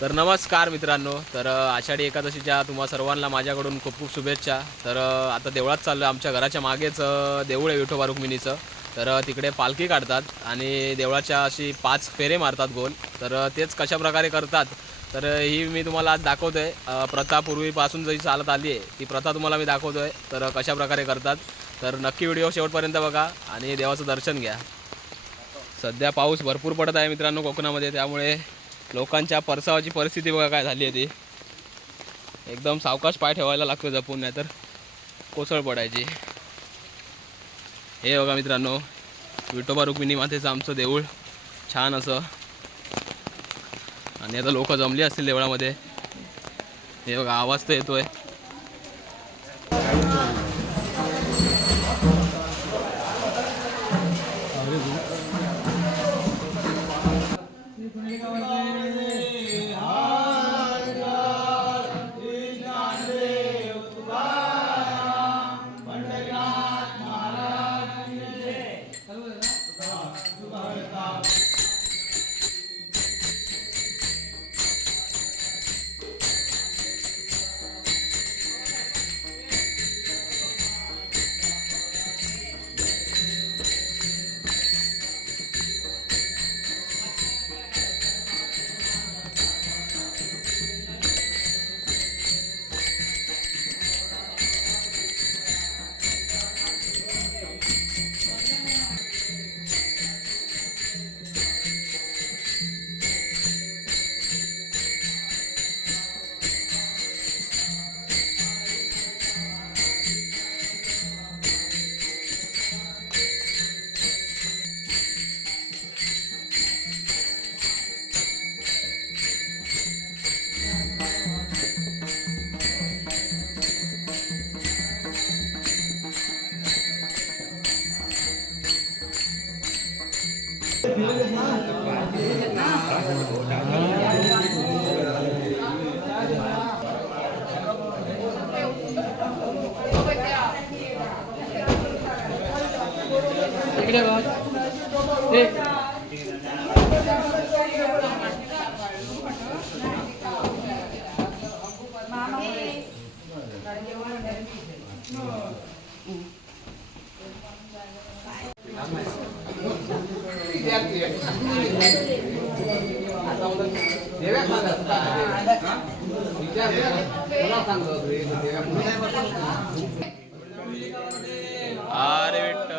तर नमस्कार मित्रांनो, तर आषाढी एकादशीच्या तुम्हा सर्वांना माझ्याकडून खूप खूप शुभेच्छा। तर आता देवळात चाललो आहे, आमच्या घराच्या मागेच देऊळ आहे विठोबा रुक्मिणीचं। तर तिकडे पालखी काढतात आणि देवळाच्या अशी 5 फेरे मारतात गोल। तर तेच कशा प्रकारे करतात तर ही मी तुम्हाला आज दाखवतोय। प्रथा पूर्वीपासून जी चालत आली आहे ती प्रथा तुम्हाला मी दाखवतोय। तर कशा प्रकारे करतात तर नक्की व्हिडिओ शेवटपर्यंत बघा आणि देवाचं दर्शन घ्या। सध्या पाऊस भरपूर पडत आहे मित्रांनो कोकणामध्ये, त्यामुळे लोकांच्या परसावाची परिस्थिती बघा काय झाली आहे ती। एकदम सावकाश पाय ठेवायला लागतो जपून, नाहीतर कोसळ पडायची। हे बघा मित्रांनो, विठोबा रुक्मिणी मातेचं आमचं देऊळ छान असं, आणि आता लोक जमली असतील देवळामध्ये। हे बघा आवाज तर येतोय। अरे विठ्ठल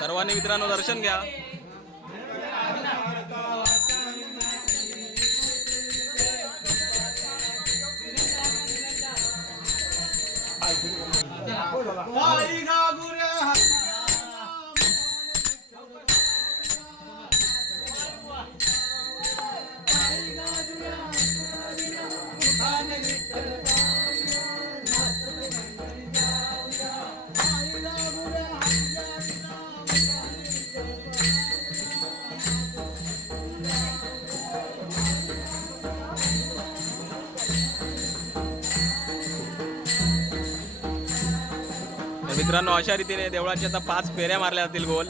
सर्वांनी मित्रांनो दर्शन घ्या। मित्रांनो अशा रीतीने देवळाच्या आता 5 फेऱ्या मारल्या जातील गोल।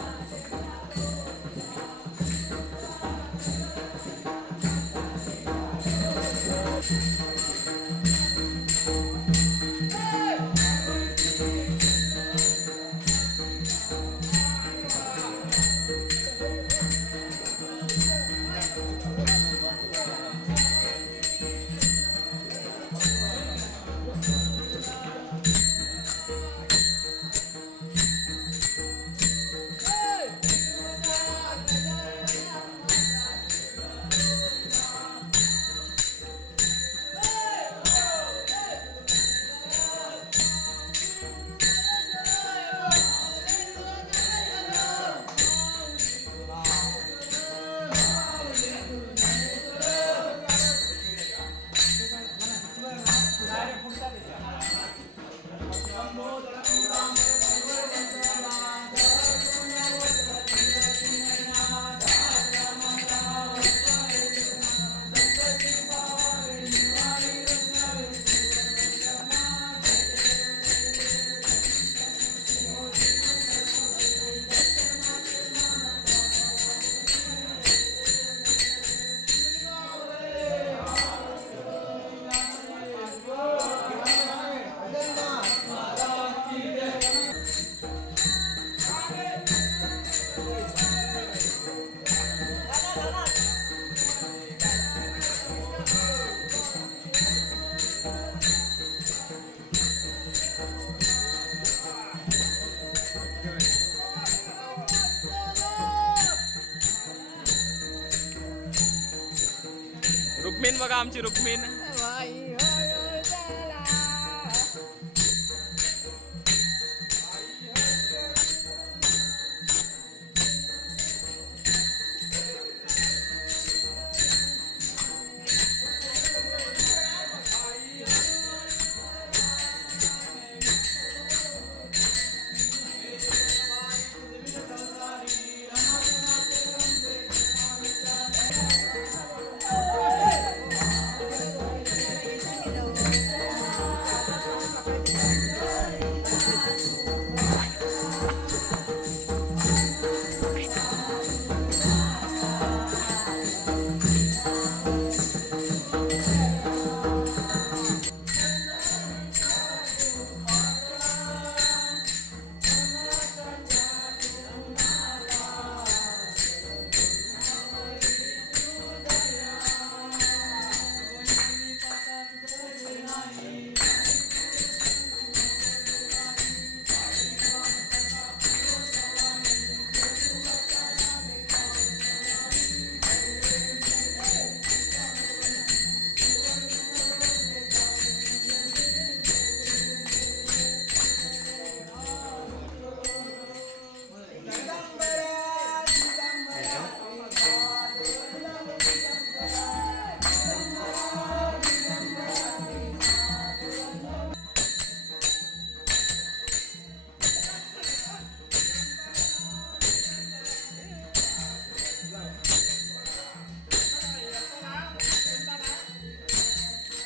आमची रुक्मिण.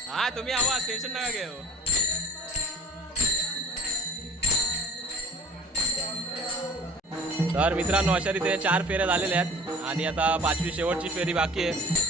हा तुम्ही आवाज टेन्शन नका घेऊ. तर मित्रांनो अशा रीतीने 4 फेऱ्या झालेल्या आहेत आणि आता 5वी शेवटची फेरी बाकी आहे.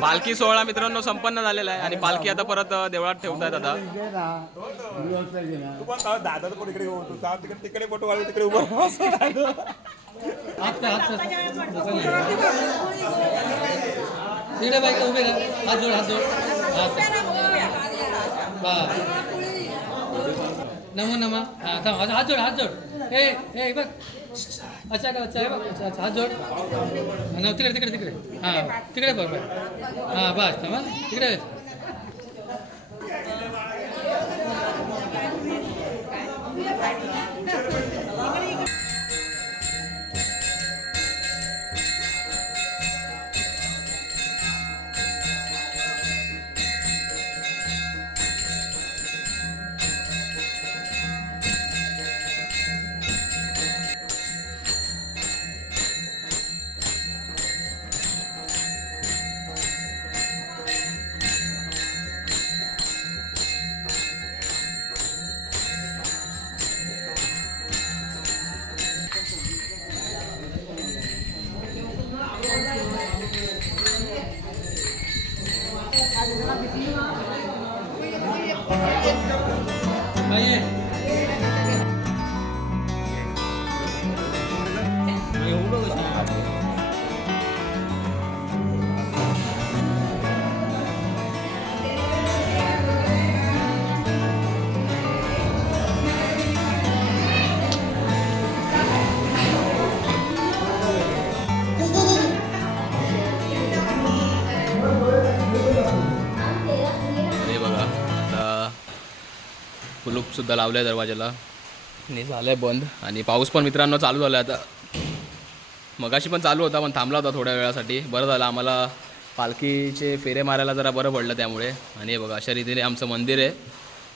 पालखी सोहळा मित्रांनो संपन्न झालेला आहे आणि पालखी आता परत देवळात ठेवतायत. आता दादा पण इकडे होतो तिकडे फोटो काढून तिकडे उभं तिकडे बाईक उभे राहा. हात जोड हात जोड. नमो नमा. हात जोड हात जोड. ए बघ अच्छा का अच्छा आहे बघ. अच्छा हात जोड. तिकडे तिकडे तिकडे. हां तिकडे बघ बघ. हां बस नमा तिकडे. सुद्धा लावलं आहे दरवाजाला आणि झालं आहे बंद. आणि पाऊस पण मित्रांनो चालू झाला आहे आता. मगाशी पण चालू होता पण थांबला होता थोड्या वेळासाठी. बरं झालं आम्हाला पालखीचे फेरे मारायला जरा बरं पडलं त्यामुळे. आणि हे बघा अशा रीतीने आमचं मंदिर आहे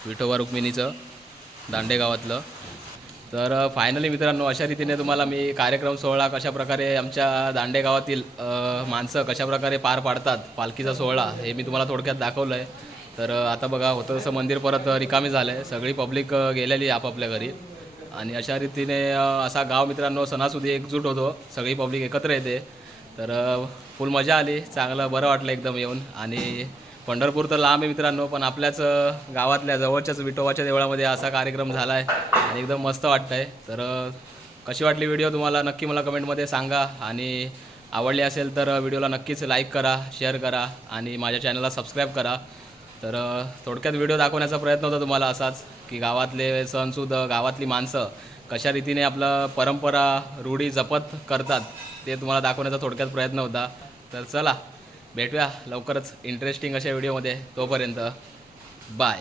विठोबा रुक्मिणीचं दांडेगावातलं. तर फायनली मित्रांनो अशा रीतीने तुम्हाला मी कार्यक्रम सोहळा कशाप्रकारे आमच्या दांडेगावातील माणसं कशाप्रकारे पार पाडतात पालखीचा सोहळा हे मी तुम्हाला थोडक्यात दाखवलं आहे. तर आता बघा होतं तसं मंदिर परत रिकामी झालं आहे, सगळी पब्लिक गेलेली आपापल्या घरी. आणि अशा रीतीने असा गाव मित्रांनो सणासुदी एकजूट होतो, सगळी पब्लिक एकत्र येते. तर फुल मजा आली, चांगलं बरं वाटलं एकदम येऊन. आणि पंढरपूर तर लांब आहे मित्रांनो, पण आपल्याच गावातल्या जवळच्याच विठोबाच्या देवळामध्ये असा कार्यक्रम झाला आहे आणि एकदम मस्त वाटतं आहे. तर कशी वाटली व्हिडिओ तुम्हाला नक्की मला कमेंटमध्ये सांगा. आणि आवडली असेल तर व्हिडिओला नक्कीच लाईक करा, शेअर करा आणि माझ्या चॅनलला सबस्क्राईब करा. तर थोडक्यात व्हिडिओ दाखवण्याचा प्रयत्न होता तुम्हाला असाच, की गावातले सणसुद गावातली माणसं कशा रीतीने आपलं परंपरा रूढी जपत करतात ते तुम्हाला दाखवण्याचा थोडक्यात प्रयत्न होता. तर चला भेटूया लवकरच इंटरेस्टिंग अशा व्हिडिओमध्ये. तोपर्यंत बाय.